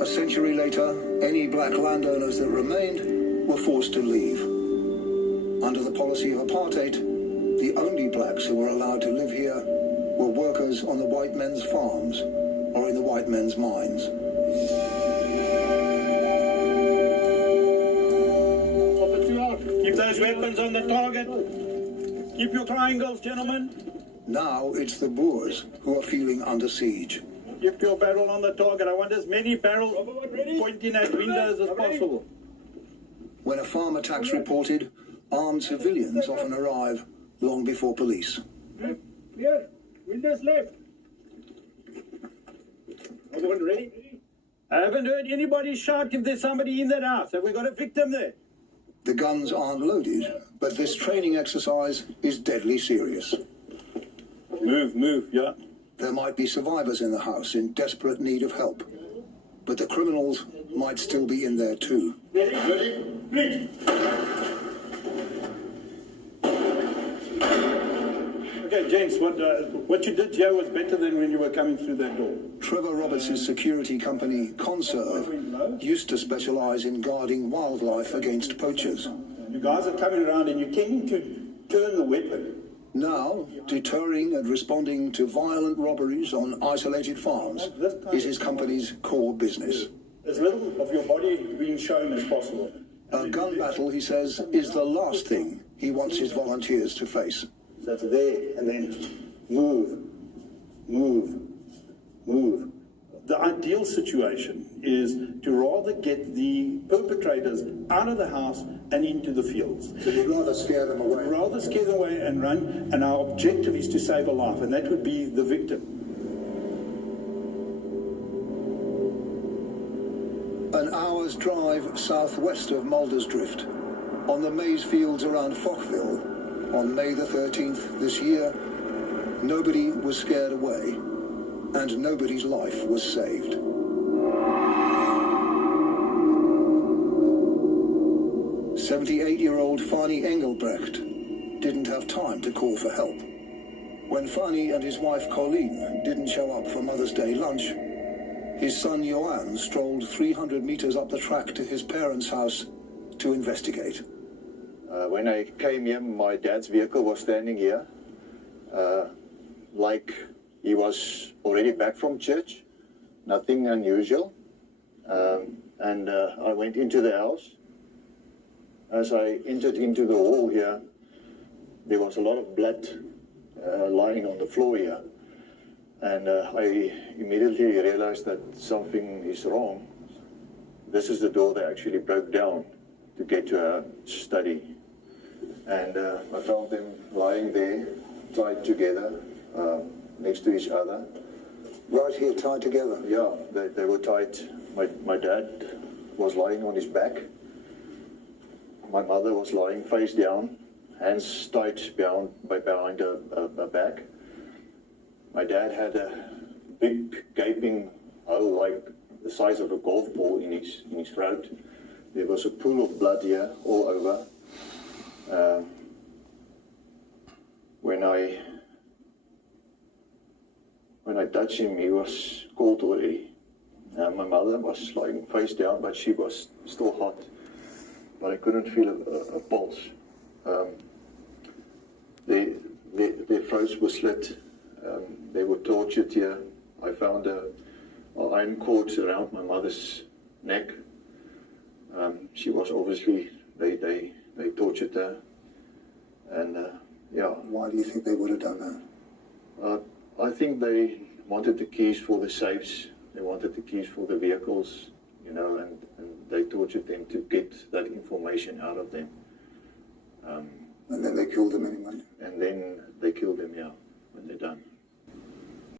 A century later, any black landowners that remained were forced to leave. Under the policy of apartheid, the only blacks who were allowed to live here were workers on the white men's farms or in the white men's mines. Keep those weapons on the target. Keep your triangles, gentlemen. Now it's the Boers who are feeling under siege. Keep your barrel on the target. I want as many barrels pointing at windows as possible. When a farm attack's reported, armed civilians often arrive long before police. Clear. Windows left. Everyone ready? I haven't heard anybody shout if there's somebody in that house. Have we got a victim there? The guns aren't loaded, but this training exercise is deadly serious. Move, yeah. There might be survivors in the house in desperate need of help, but the criminals might still be in there too. Ready, please. Okay, gents, what you did here was better than when you were coming through that door. Trevor Roberts' security company, Conserve, used to specialize in guarding wildlife against poachers. You guys are coming around and you're tending to turn the weapon. Now, deterring and responding to violent robberies on isolated farms is his company's core business. As little of your body being shown as possible. A gun battle, he says, is the last thing he wants his volunteers to face. So it's there, and then move. The ideal situation is to rather get the perpetrators out of the house and into the fields. So you'd rather scare them away? Rather scare them away and run, and our objective is to save a life, and that would be the victim. An hour's drive southwest of Muldersdrift, on the maize fields around Fochville, on May the 13th this year, nobody was scared away, and nobody's life was saved. "78-year-old Fani Engelbrecht didn't have time to call for help. When Fani and his wife Colleen didn't show up for Mother's Day lunch, his son Johan strolled 300 meters up the track to his parents' house to investigate. When I came here, my dad's vehicle was standing here, like he was already back from church, nothing unusual. And I went into the house. As I entered into the hall here, there was a lot of blood lying on the floor here. And I immediately realized that something is wrong. This is the door that actually broke down to get to our study. And I found them lying there, tied together, next to each other. Right here, tied together? Yeah, they were tied. My dad was lying on his back. My mother was lying face down, hands tied behind her back. My dad had a big gaping hole like the size of a golf ball in his throat. There was a pool of blood here all over. When I touched him, he was cold already. My mother was lying face down, but she was still hot. But I couldn't feel a pulse. Their throats were slit. They were tortured here. I found iron cords around my mother's neck. She was obviously, they tortured her. And yeah. Why do you think they would have done that? I think they wanted the keys for the safes. They wanted the keys for the vehicles, you know, and they tortured them to get that information out of them. And then they killed them anyway? And then they killed them, yeah, when they're done.